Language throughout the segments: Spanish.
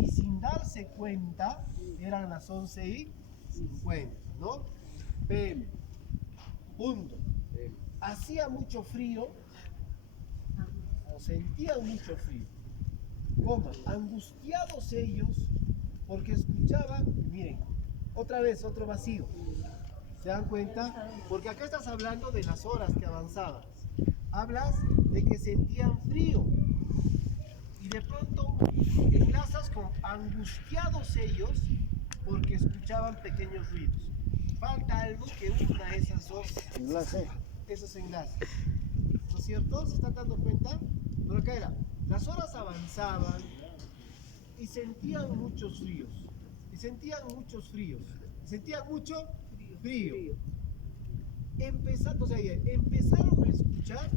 y sin darse cuenta, eran las 11:50, ¿no? PM, punto. Hacía mucho frío, o sentían mucho frío, angustiados ellos, porque escuchaban, miren, otra vez otro vacío. ¿Se dan cuenta? Porque acá estás hablando de las horas que avanzabas. Hablas de que sentían frío. Y de pronto enlazas con angustiados ellos porque escuchaban pequeños ruidos. Falta algo que una esas dos esos enlaces. ¿No es cierto? ¿Se están dando cuenta? Pero acá era, las horas avanzaban y sentían muchos fríos. Sentían mucho frío. Empezaron a escuchar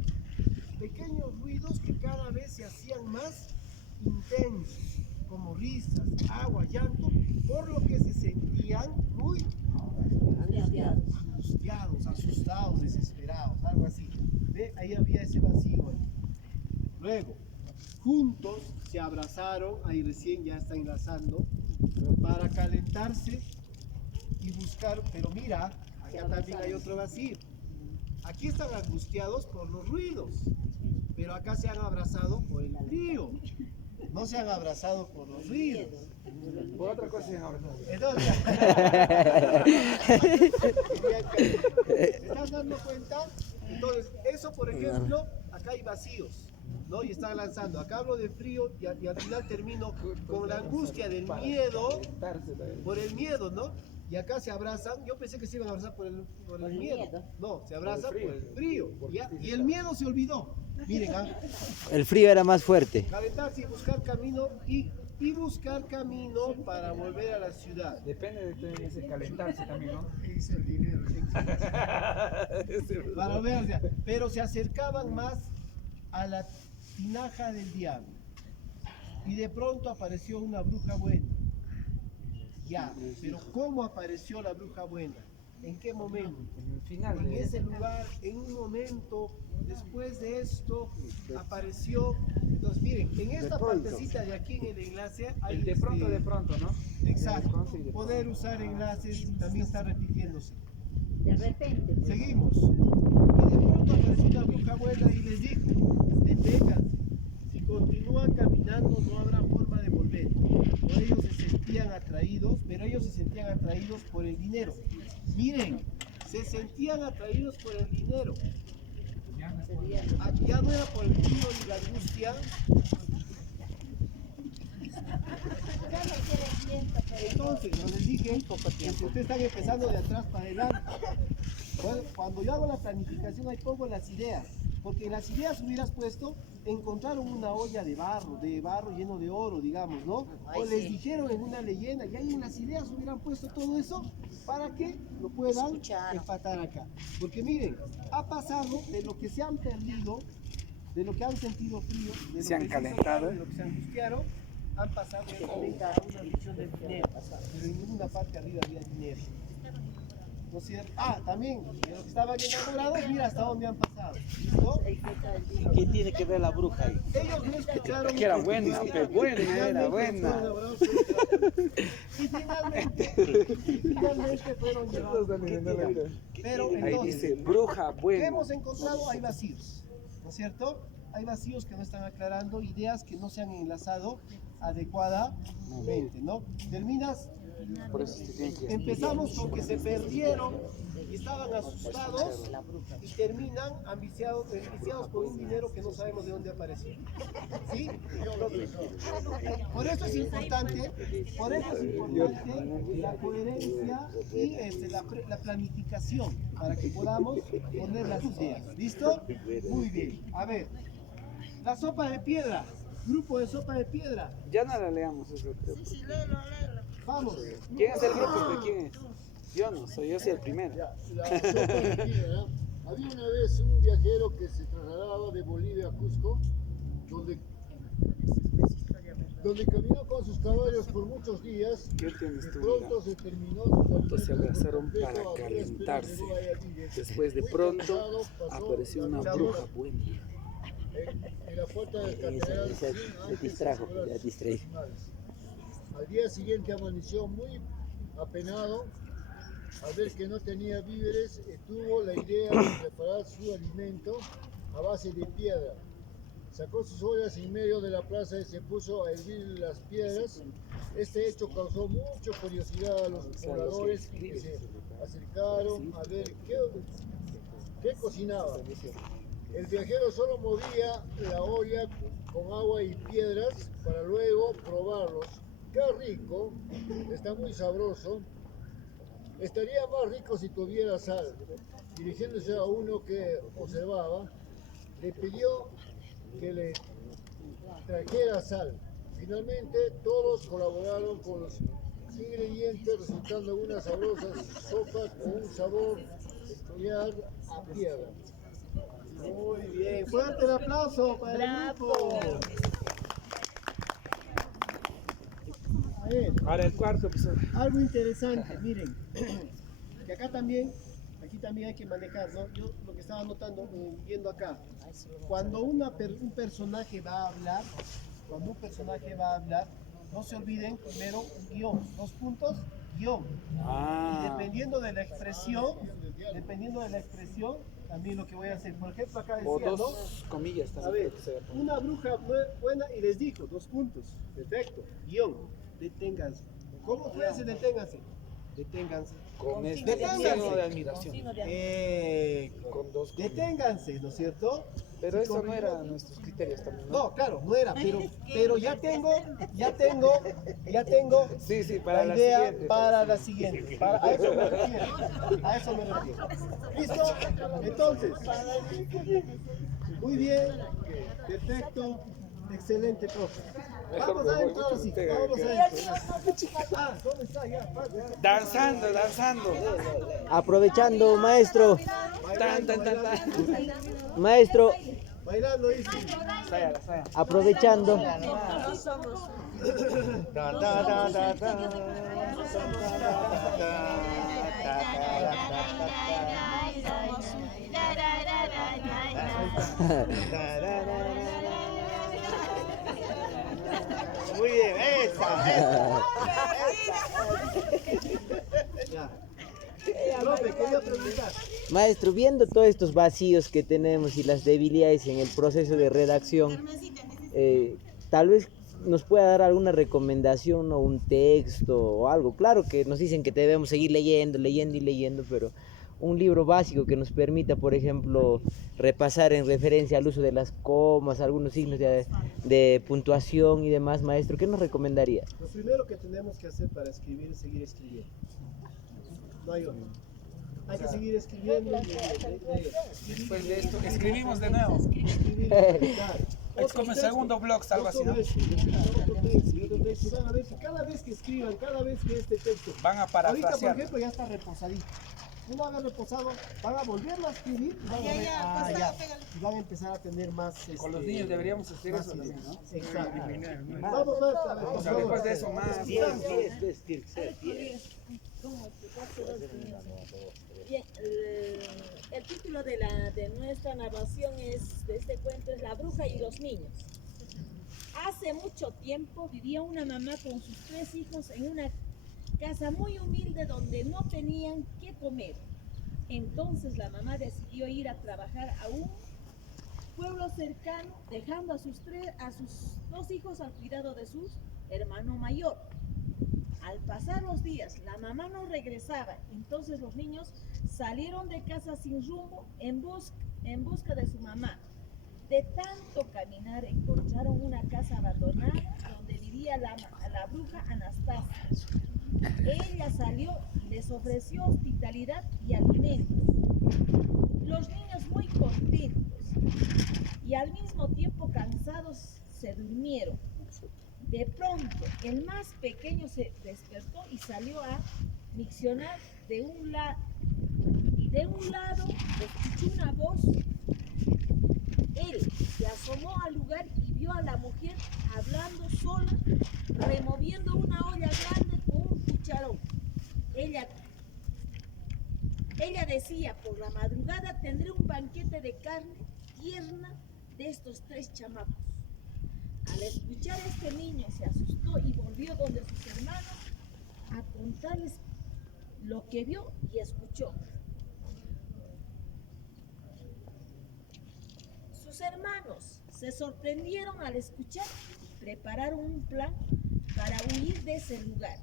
pequeños ruidos que cada vez se hacían más intensos, como risas, agua, llanto, por lo que se sentían muy angustiados, asustados, desesperados, algo así. ¿Ve? Ahí había ese vacío. Luego, juntos se abrazaron, ahí recién ya está enlazando, para calentarse y buscar, pero mira, acá también hay otro vacío. Aquí están angustiados por los ruidos, pero acá se han abrazado por el frío. No se han abrazado por los ruidos. Por otra cosa se han abrazado. Entonces, ¿te estás dando cuenta? Entonces, eso por ejemplo, acá hay vacíos, ¿no? Y están lanzando. Acá hablo de frío y al final termino con la angustia del miedo, por el miedo, ¿no? Y acá se abrazan, yo pensé que se iban a abrazar por el miedo. No, se abrazan por el frío. Y el miedo se olvidó. Miren, el frío era más fuerte. Calentarse y buscar camino y buscar camino para volver a la ciudad. Depende de ese calentarse también, ¿no? Es el dinero. Para volver, pero se acercaban más a la tinaja del diablo. Y de pronto apareció una bruja buena. Ya, pero ¿cómo apareció la bruja buena? ¿En qué momento? En el final. En ese lugar, en un momento, después de esto, apareció. Entonces, miren, en esta partecita de aquí en el enlace hay. De pronto, ¿no? Exacto. Poder usar enlaces también está repitiéndose. De repente. Seguimos. Y de pronto apareció una bruja buena y les dijo: deténganse. Si continúan caminando, no habrá forma de volver. Pero ellos se sentían atraídos por el dinero. Miren, se sentían atraídos por el dinero. Ya no era por el frío ni la angustia. Entonces, no les dije, ustedes están empezando de atrás para adelante. Cuando yo hago la planificación, ahí pongo las ideas. Porque en las ideas hubieras puesto, encontraron una olla de barro lleno de oro, digamos, ¿no? O les dijeron en una leyenda, y ahí en las ideas hubieran puesto todo eso para que lo puedan empatar acá. Porque miren, ha pasado de lo que se han perdido, de lo que han sentido frío, de lo se han que calentado, de lo que se angustiaron, han pasado a una visión del dinero, pero en ninguna parte arriba había dinero. ¿No es cierto? También, de los que estaban enamorados, mira hasta dónde han pasado. ¿Listo? ¿Quién tiene que ver la bruja ahí? Ellos no escucharon. Que era buena, era buena. Y finalmente fueron llevados. Pero Ahí entonces, dice bruja ¿qué buena. hemos encontrado? Hay vacíos, ¿no es cierto? Hay vacíos que no están aclarando, ideas que no se han enlazado adecuadamente, ¿no? Terminas. Por eso Empezamos con que se perdieron y estaban asustados y terminan ambiciados por un dinero que no sabemos de dónde apareció. ¿Sí? Por eso es importante la coherencia y la planificación para que podamos poner las ideas. ¿Listo? Muy bien. A ver, la sopa de piedra, grupo de sopa de piedra. Ya no la leamos eso, creo. Sí, léelo. Vamos. ¿Quién es el grupo? ¿De quién es? Yo soy el primero. La sopa de piedra. Había una vez un viajero que se trasladaba de Bolivia a Cusco, donde caminó con sus caballos por muchos días. ¿Qué tienes De tú? pronto se terminó sus Juntos se alimentos abrazaron por para completo, había calentarse. esperado que no vaya allí. Después de Muy pronto cansado, pasó apareció una la bruja buena. en la puerta del catedral. Se distrajo, ya distraí. Al día siguiente amaneció muy apenado al ver que no tenía víveres y tuvo la idea de preparar su alimento a base de piedra. Sacó sus ollas en medio de la plaza y se puso a hervir las piedras. Este hecho causó mucha curiosidad a los pobladores que se acercaron a ver qué cocinaba. El viajero solo movía la olla con agua y piedras para luego probarlos. ¡Qué rico! Está muy sabroso. Estaría más rico si tuviera sal. Dirigiéndose a uno que observaba, le pidió que le trajera sal. Finalmente todos colaboraron con los ingredientes, resultando una sabrosa sopa con un sabor peculiar a piedra. Muy bien, fuerte el aplauso para el grupo. A ver, Ahora el cuarto episodio. algo interesante, miren, que acá también, aquí también hay que manejar, ¿no? Yo lo que estaba notando, viendo acá, cuando un personaje va a hablar, no se olviden primero un guión, 2 puntos, guión. Y dependiendo de la expresión, también lo que voy a hacer. Por ejemplo, acá O decía, ¿no? dos comillas A también. ver, creo que se ve. una bruja buena y les dijo, 2 puntos. Perfecto. Guión, deténganse. ¿Cómo fue ese deténganse? Deténganse. Con este Deténganse. signo de admiración. Con dos comillas. Deténganse, ¿no es cierto? Pero eso no era nuestros criterios también, ¿no? No, claro, no era, pero ya tengo Sí, sí, para la la idea siguiente. para la siguiente. A eso me refiero. ¿Listo? Entonces, muy bien, perfecto, excelente, profe. Vamos a entrar así, vamos a entrar. Ah, ¿dónde está? Ya, Danzando, danzando. Aprovechando, maestro, Tan, tan, tan, tan. maestro, bailando, dice. Saya, la saya. aprovechando. Muy bien, esa. Ya. Profe, quería preguntar. Maestro, viendo todos estos vacíos que tenemos y las debilidades en el proceso de redacción, tal vez nos pueda dar alguna recomendación o un texto o algo. Claro que nos dicen que debemos seguir leyendo, pero un libro básico que nos permita, por ejemplo, repasar en referencia al uso de las comas, algunos signos de puntuación y demás, maestro, ¿qué nos recomendaría? Lo primero que tenemos que hacer para escribir es seguir escribiendo. No hay otro. Hay que seguir escribiendo. Después de esto, escribimos de nuevo. Es como el segundo blog, algo así, ¿no? Van a ver que cada vez que escriban, cada vez que este texto. Van a Ahorita, por parafrasear. ejemplo, ya está reposadito. Una vez reposado, van a volverlo a escribir y van a ver, y van a empezar a tener más. Con los niños deberíamos hacer eso también, ¿no? Exacto. Vamos más, a ver, por O sea, favor. después de eso, más. Bien, el título de nuestra narración de este cuento es La bruja y los niños. Hace mucho tiempo vivía una mamá con sus 3 hijos en una casa muy humilde donde no tenían qué comer. Entonces la mamá decidió ir a trabajar a un pueblo cercano, dejando a sus 2 hijos al cuidado de su hermano mayor. Al pasar los días, la mamá no regresaba, entonces los niños salieron de casa sin rumbo en busca de su mamá. De tanto caminar encontraron una casa abandonada donde vivía la bruja Anastasia. Ella salió y les ofreció hospitalidad y alimentos. Los niños muy contentos y al mismo tiempo cansados se durmieron. De pronto, el más pequeño se despertó y salió a miccionar de un lado escuchó una voz. Él se asomó al lugar y vio a la mujer hablando sola, removiendo una olla grande con un cucharón. Ella decía, por la madrugada tendré un banquete de carne tierna de estos 3 chamacos. Al escuchar a este niño se asustó y volvió donde sus hermanos a contarles lo que vio y escuchó. Sus hermanos se sorprendieron al escuchar y prepararon un plan para huir de ese lugar.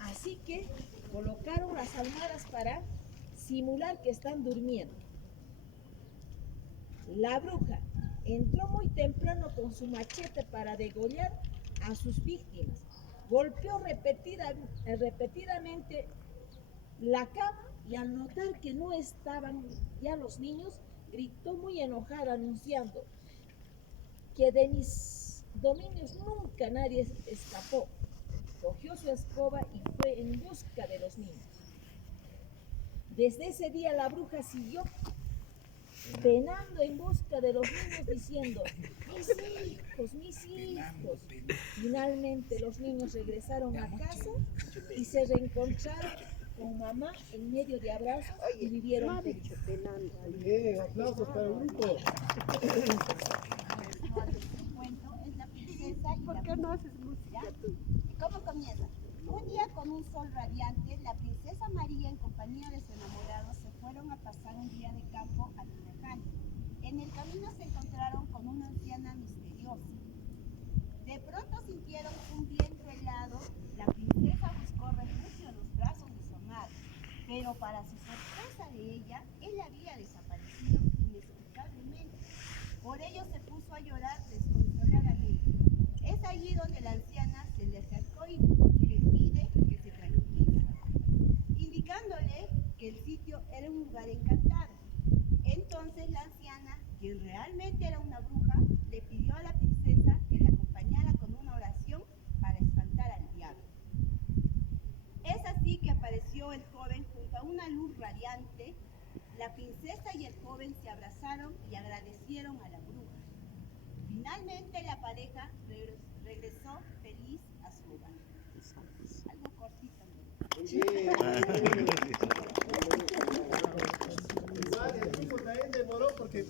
Así que colocaron las almohadas para simular que están durmiendo. La bruja entró muy temprano con su machete para degollar a sus víctimas. Golpeó repetidamente la cama y al notar que no estaban ya los niños, gritó muy enojada anunciando que de mis dominios nunca nadie escapó. Cogió su escoba y fue en busca de los niños. Desde ese día la bruja siguió penando en busca de los niños diciendo, mis hijos, mis hijos. Finalmente los niños regresaron a casa y se reencontraron con mamá en medio de abrazos y vivieron felices. Bien, aplausos para el grupo. Cuento es La princesa y la bruja. No haces música tú? ¿Cómo comienza? Un día con un sol radiante, la princesa María en compañía de su enamorado se fueron a pasar un día de campo a lo lejano. En el camino se encontraron con una anciana misteriosa. De pronto sintieron un viento helado. La princesa buscó refugio en los brazos de su amado, pero para su sorpresa de ella, él había desaparecido inexplicablemente. Por ello se puso a llorar desconsoladamente. Es allí donde la anciana se le acercó y le pide que se tranquilice, indicándole que el sitio era un lugar encantado. Entonces la anciana, quien realmente era una bruja, le pidió a la princesa que la acompañara con una oración para espantar al diablo. Es así que apareció el joven junto a una luz radiante. La princesa y el joven se abrazaron y agradecieron a la bruja. Finalmente la pareja regresó feliz a su hogar. Algo cortito, Igual el grupo también demoró porque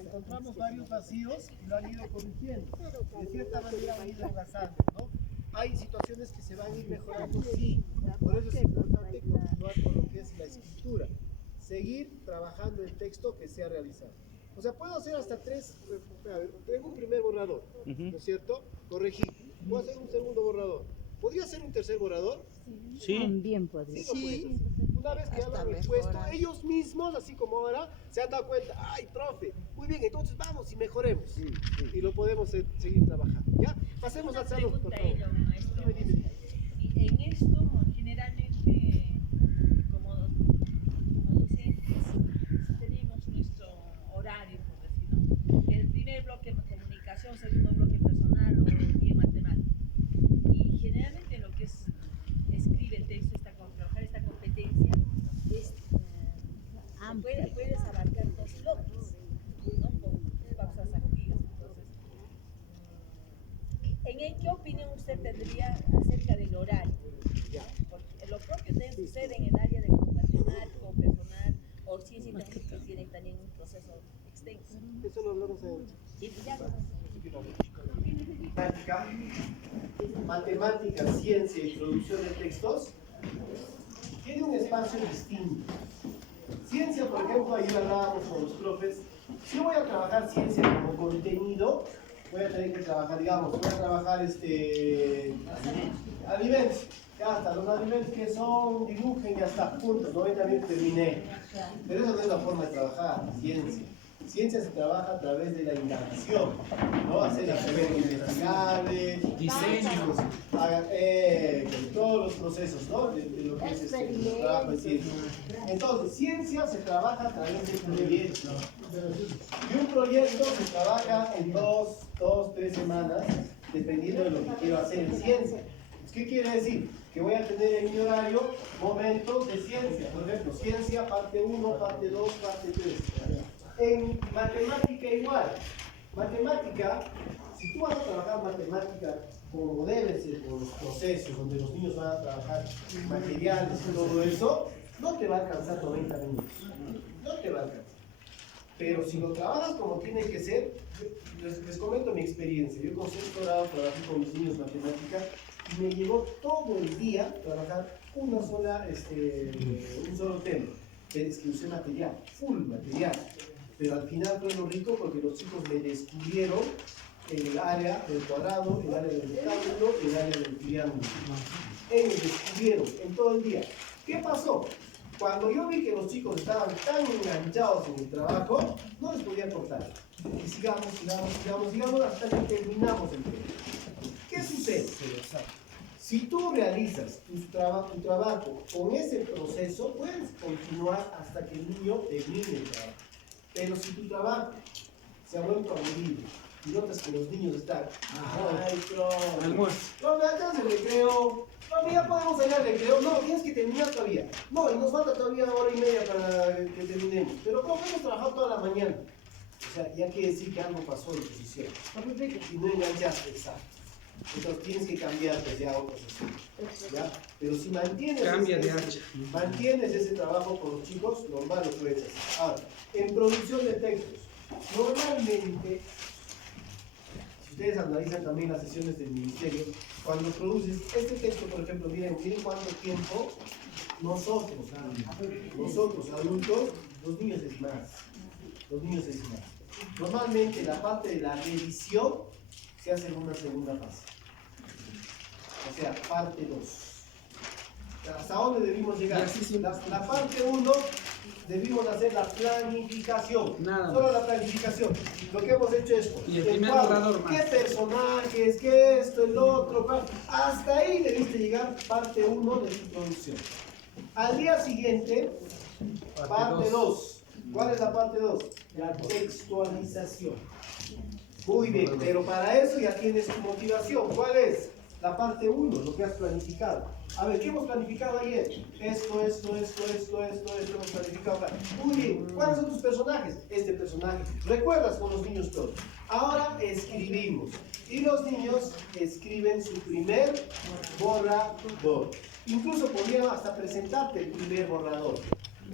encontramos varios vacíos y lo han ido corrigiendo. De cierta manera han ido enlazando, ¿no? Hay situaciones que se van a ir mejorando, sí. Por eso es importante continuar con lo que es la escritura. Seguir trabajando el texto que se ha realizado. O sea, puedo hacer hasta 3, tengo un primer borrador, ¿no es cierto? Corregí. Puedo hacer un segundo borrador. ¿Podría hacer un tercer borrador? Sí. También podría. Sí, lo puedes hacer. Una vez que ya lo han expuesto, ellos mismos, así como ahora, se han dado cuenta, ay, profe, muy bien, entonces vamos y mejoremos. Y lo podemos seguir trabajando. ¿Ya? Pasemos al salón, por favor. Maestro. Dime. Y en esto, generalmente, como docentes, tenemos nuestro horario, por decir, ¿no? El primer bloque de comunicación, segundo bloque personal o bien matemático. Y generalmente lo que es escribe el texto, trabajar esta competencia, puedes abarcar 2 bloques, ¿no? Con pausas activas. Entonces, ¿en qué opinión usted tendría acerca del horario? Porque lo propio también sucede en el área de matemático, personal o ciencia y técnica, que tienen también un proceso extenso. Eso lo hablamos en matemática, ciencia y producción de textos. Tiene un espacio distinto. Ciencia, por ejemplo, ahí hablábamos con los profes. Si yo voy a trabajar ciencia como contenido, voy a tener que trabajar, digamos, voy a trabajar alimentos. Ya está, los alimentos que son, dibujen, ya está, punto, 90 minutos terminé. Pero eso no es la forma de trabajar, ciencia. Ciencia se trabaja a través de la indagación, ¿no? Hacer las preguntas investigables, Diseños. todos los procesos, ¿no? De lo que es el trabajo en ciencia. Entonces, ciencia se trabaja a través de proyectos. Y un proyecto se trabaja en 3 semanas, dependiendo de lo que quiero hacer en ciencia. ¿Qué quiere decir? Que voy a tener en mi horario momentos de ciencia. Por ejemplo, ciencia, parte 1, parte 2, parte 3. En matemática igual. Matemática, si tú vas a trabajar matemática como debe ser, con los procesos, donde los niños van a trabajar materiales y todo eso, no te va a alcanzar 90 minutos. No te va a alcanzar. Pero si lo trabajas como tiene que ser, les comento mi experiencia. Yo con sexto grado trabajé con mis niños matemática y me llevó todo el día trabajar un solo tema. Es que usé material, full material. Pero al final fue lo rico porque los chicos me descubrieron el área del cuadrado, el área del rectángulo, el área del triángulo. Ellos descubrieron en todo el día. ¿Qué pasó? Cuando yo vi que los chicos estaban tan enganchados en el trabajo, no les podía cortar. Y sigamos hasta que terminamos el tema. ¿Qué sucede? Si tú realizas tu trabajo con ese proceso, puedes continuar hasta que el niño termine el trabajo. Pero si tu trabajo se ha vuelto aburrido y notas que los niños están, ay, Almuerzo. no, ya se recreo, no, ya podemos salir al recreo, no, tienes que terminar todavía, no, y nos falta todavía 1 hora y media para que terminemos, pero como hemos trabajado toda la mañana, o sea, ya quiere decir que algo pasó en tu posición, y no enganchaste, exacto. Entonces tienes que cambiar ya a otros estilos, ¿ya? Pero si mantienes ese trabajo con los chicos, normal lo puedes hacer. Ahora, en producción de textos, normalmente, si ustedes analizan también las sesiones del ministerio, cuando produces este texto, por ejemplo, miren cuánto tiempo nosotros adultos, los niños es más. Normalmente la parte de la revisión se hace en una segunda fase. O sea, parte 2. ¿Hasta dónde debimos llegar? La parte 1 debimos hacer la planificación. Solo la planificación. Lo que hemos hecho es y el primer borrador más. ¿Qué personajes? ¿Qué esto? El otro. Hasta ahí debiste llegar parte 1 de tu producción. Al día siguiente, parte 2. ¿Cuál es la parte 2? La textualización. Muy bien, pero para eso ya tienes tu motivación. ¿Cuál es? La parte 1, lo que has planificado. A ver, ¿qué hemos planificado ayer? Esto hemos planificado. Muy bien, ¿cuáles son tus personajes? Este personaje. ¿Recuerdas con los niños todos? Ahora escribimos. Y los niños escriben su primer borrador. Incluso podrían hasta presentarte el primer borrador.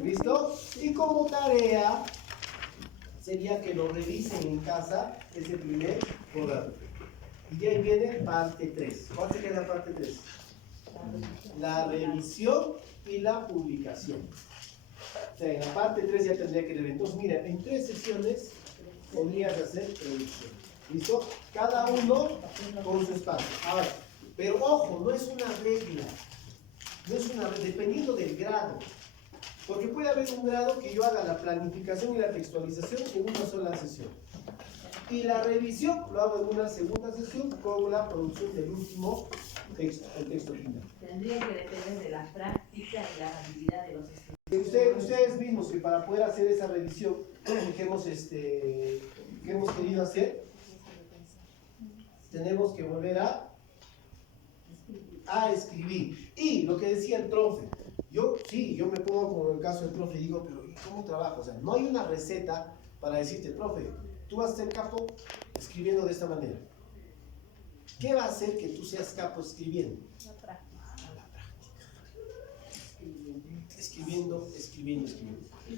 ¿Listo? Y como tarea sería que lo revisen en casa ese primer borrador. Y de ahí viene parte 3. ¿Cuál sería la parte 3? La revisión y la publicación. O sea, en la parte 3 ya tendría que leer. Entonces, mira, en 3 sesiones podrías hacer revisión. ¿Listo? Cada uno con su espacio. Ahora, pero ojo, no es una regla. Dependiendo del grado. Porque puede haber un grado que yo haga la planificación y la textualización en una sola sesión. Y la revisión lo hago en una segunda sesión con la producción del último texto, el texto final. Tendría que depender de la práctica y la habilidad de los estudiantes. Ustedes mismos que para poder hacer esa revisión que hemos querido hacer, tenemos que volver a escribir. Y lo que decía el profe, yo me pongo como en el caso del profe y digo, pero ¿cómo trabajo? O sea, no hay una receta para decirte, profe, tú vas a ser capo escribiendo de esta manera. ¿Qué va a hacer que tú seas capo escribiendo? La práctica. Escribiendo.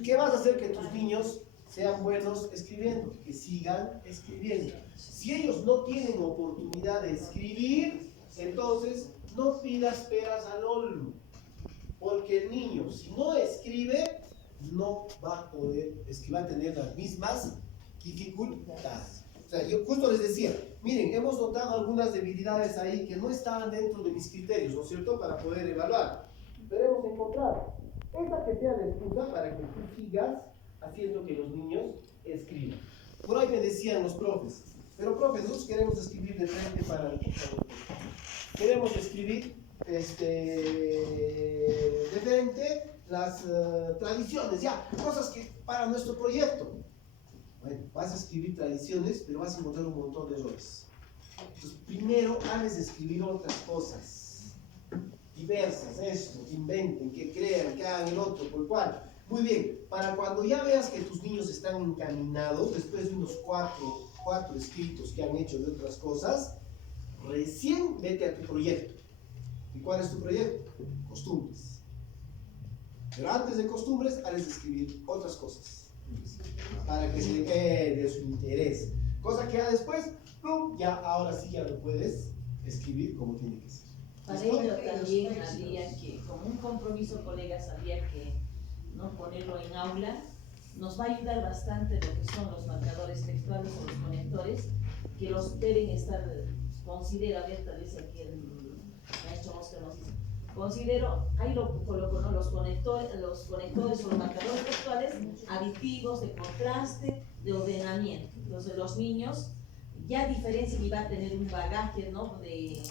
¿Qué vas a hacer que tus niños sean buenos escribiendo? Que sigan escribiendo. Si ellos no tienen oportunidad de escribir, entonces no pidas peras al olmo. Porque el niño, si no escribe, no va a poder escribir, va a tener las mismas dificultades. O sea, yo justo les decía, miren, hemos notado algunas debilidades ahí que no estaban dentro de mis criterios, ¿no es cierto?, para poder evaluar. Pero hemos encontrado esta que sea la excusa para que tú sigas haciendo que los niños escriban. Por ahí me decían los profes, pero profes, nosotros queremos escribir de frente para el computador. Queremos escribir de frente las tradiciones, ya, cosas que para nuestro proyecto. Bueno, vas a escribir tradiciones, pero vas a encontrar un montón de errores. Entonces, primero, antes de escribir otras cosas diversas, esto, que inventen, que crean, que hagan el otro, por cual. Muy bien, para cuando ya veas que tus niños están encaminados, después de unos cuatro escritos que han hecho de otras cosas, recién vete a tu proyecto. ¿Y cuál es tu proyecto? Costumbres. Pero antes de costumbres, has de escribir otras cosas. para que se quede de su interés. Cosa que ya después, ¡plum!, ya ahora sí ya lo puedes escribir como tiene que ser. Para ¿Listo? ello también habría que, como un compromiso, colegas, habría que no ponerlo en aula. Nos va a ayudar bastante lo que son los marcadores textuales o los conectores, que los deben estar, considera, Berta dice aquí el maestro Oscar nos dice, considero, ahí lo coloco, ¿no? Los conectores o los marcadores textuales aditivos, de contraste, de ordenamiento. Entonces los niños ya diferencian y va a tener un bagaje, ¿no?, de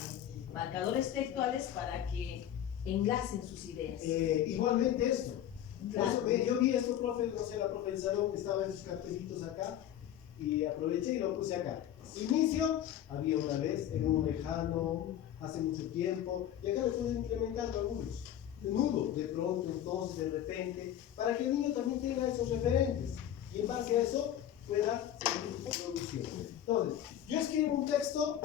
marcadores textuales para que enlacen sus ideas. Igualmente esto. Claro. Yo vi esto, profe, no sé, la profe del salón, estaba en sus cartelitos acá, y aproveché y lo puse acá. Inicio, había una vez, en un lejano, hace mucho tiempo, y acá le pueden incrementando algunos. Nudo, de pronto, entonces, de repente, para que el niño también tenga esos referentes, y en base a eso pueda seguir produciendo. Entonces, yo escribo un texto,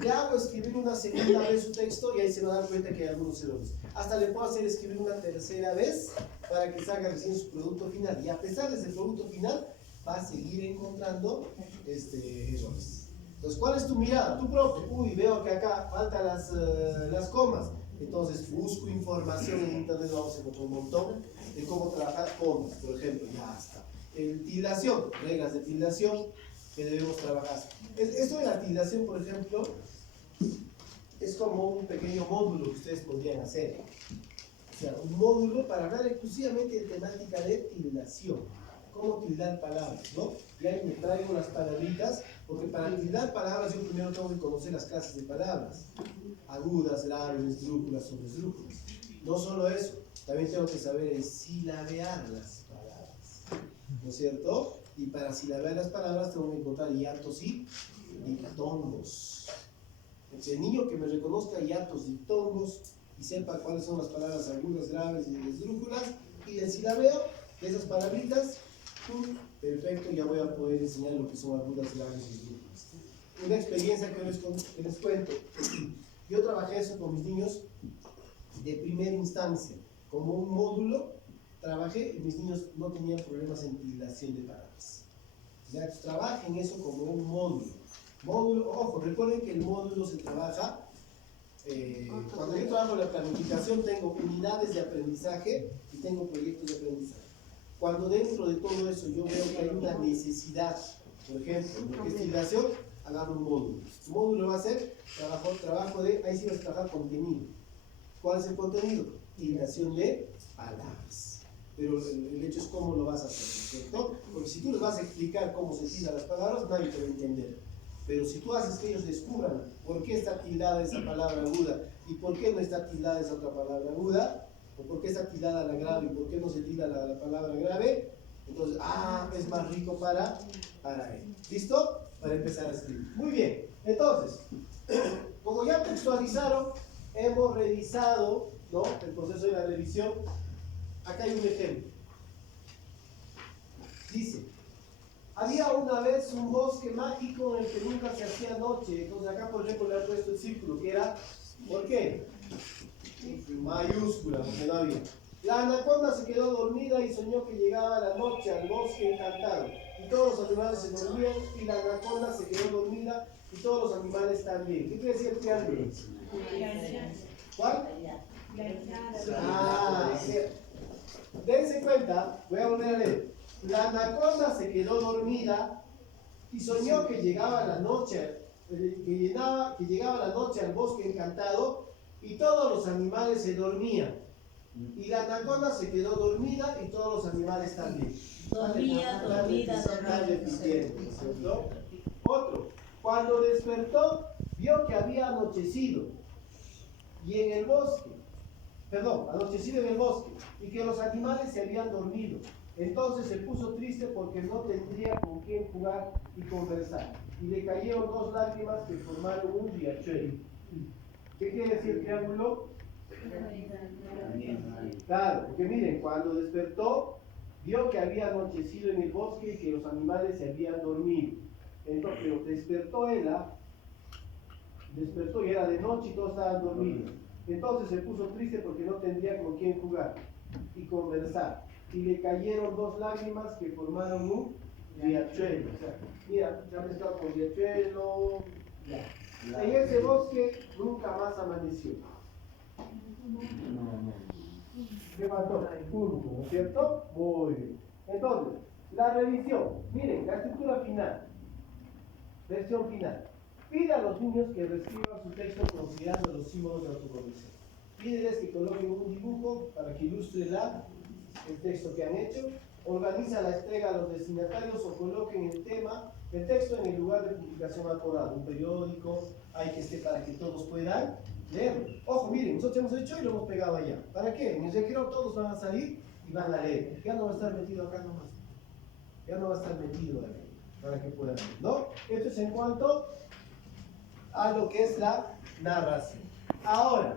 le hago escribir una segunda vez su texto y ahí se va a dar cuenta que hay algunos errores. Hasta le puedo hacer escribir una tercera vez para que salga recién su producto final. Y a pesar de ese producto final, va a seguir encontrando errores. Entonces, ¿cuál es tu mirada? Tu propio. Uy, veo que acá faltan las comas. Entonces, busco información en internet, vamos a encontrar un montón de cómo trabajar comas, por ejemplo. Ya está. Tildación, reglas de tildación que debemos trabajar. Esto de la tildación, por ejemplo, es como un pequeño módulo que ustedes podrían hacer. O sea, un módulo para hablar exclusivamente de temática de tildación. Cómo tildar palabras, ¿no? Y ahí me traigo las palabritas, porque para tildar palabras yo primero tengo que conocer las clases de palabras. Agudas, graves, esdrújulas, sobresdrújulas. No solo eso, también tengo que saber silabear las palabras, ¿no es cierto? Y para silabear las palabras tengo que encontrar hiatos y diptongos. Entonces, el niño que me reconozca hiatos, diptongos y sepa cuáles son las palabras agudas, graves y esdrújulas, y el silabeo de esas palabritas, perfecto, ya voy a poder enseñar lo que son agudas, graves y esdrújulas. Una experiencia que les cuento. Yo trabajé eso con mis niños de primera instancia, como un módulo. Trabajé y mis niños no tenían problemas en tildación de palabras. O sea, trabajen eso como un módulo. Módulo, ojo, recuerden que el módulo se trabaja, cuando yo trabajo la planificación tengo unidades de aprendizaje y tengo proyectos de aprendizaje. Cuando dentro de todo eso yo veo que hay una necesidad, por ejemplo, lo que es tildación, agarro un módulo. El módulo va a ser trabajo de, ahí sí vas a trabajar contenido. ¿Cuál es el contenido? Tildación de palabras. Pero el hecho es cómo lo vas a hacer, ¿cierto? Porque si tú les vas a explicar cómo se tildan las palabras, nadie te va a entender. Pero si tú haces que ellos descubran por qué está tildada esa palabra aguda y por qué no está tildada esa otra palabra aguda, o por qué está tildada la grave y por qué no se tilda la palabra grave, entonces, es más rico para él. ¿Listo? Para empezar a escribir. Muy bien. Entonces, como ya textualizaron, hemos revisado, ¿no?, el proceso de la revisión. Acá hay un ejemplo. Dice, había una vez un bosque mágico en el que nunca se hacía noche. Entonces acá, por ejemplo, le han puesto el círculo, que era, ¿por qué? Mayúscula, porque no había. La anaconda se quedó dormida y soñó que llegaba la noche al bosque encantado. Y todos los animales se dormían y la anaconda se quedó dormida y todos los animales también. ¿Qué quiere decir el triángulo? ¿Cuál? Dense cuenta, voy a volver a leer. La anaconda se quedó dormida y soñó que llegaba la noche, que llegaba la noche al bosque encantado y todos los animales se dormían. Y la anaconda se quedó dormida y todos los animales también. Dormida. ¿Cierto? Otro. Cuando despertó, vio que había anochecido y en el bosque, anochecido en el bosque, y que los animales se habían dormido. Entonces se puso triste porque no tendría con quién jugar y conversar. Y le cayeron 2 lágrimas que formaron un riachuelo. ¿Qué quiere decir el triángulo? Claro, porque miren, cuando despertó, vio que había anochecido en el bosque y que los animales se habían dormido. Entonces, pero despertó y era de noche y todos estaban dormidos. Entonces se puso triste porque no tendría con quién jugar y conversar. y le cayeron 2 lágrimas que formaron un riachuelo. O sea, mira, ya me estaba con riachuelo. Ya. En ese bosque nunca más amaneció. ¿Qué faltó? Punto, ¿no es cierto? Muy bien. Entonces, la revisión. Miren, la estructura final. Versión final. Pide a los niños que reescriban su texto considerando los símbolos de autocorrección. Pídeles que coloquen un dibujo para que ilustre el texto que han hecho. Organiza la entrega a los destinatarios o coloquen el texto en el lugar de publicación acordado. Un periódico, hay que esté para que todos puedan leerlo. Ojo, miren, nosotros hemos hecho y lo hemos pegado allá. ¿Para qué? En el recreo todos van a salir y van a leer. Ya no va a estar metido acá nomás. Ya no va a estar metido ahí para que puedan leer, ¿no? Esto es en cuanto a lo que es la narración. Ahora,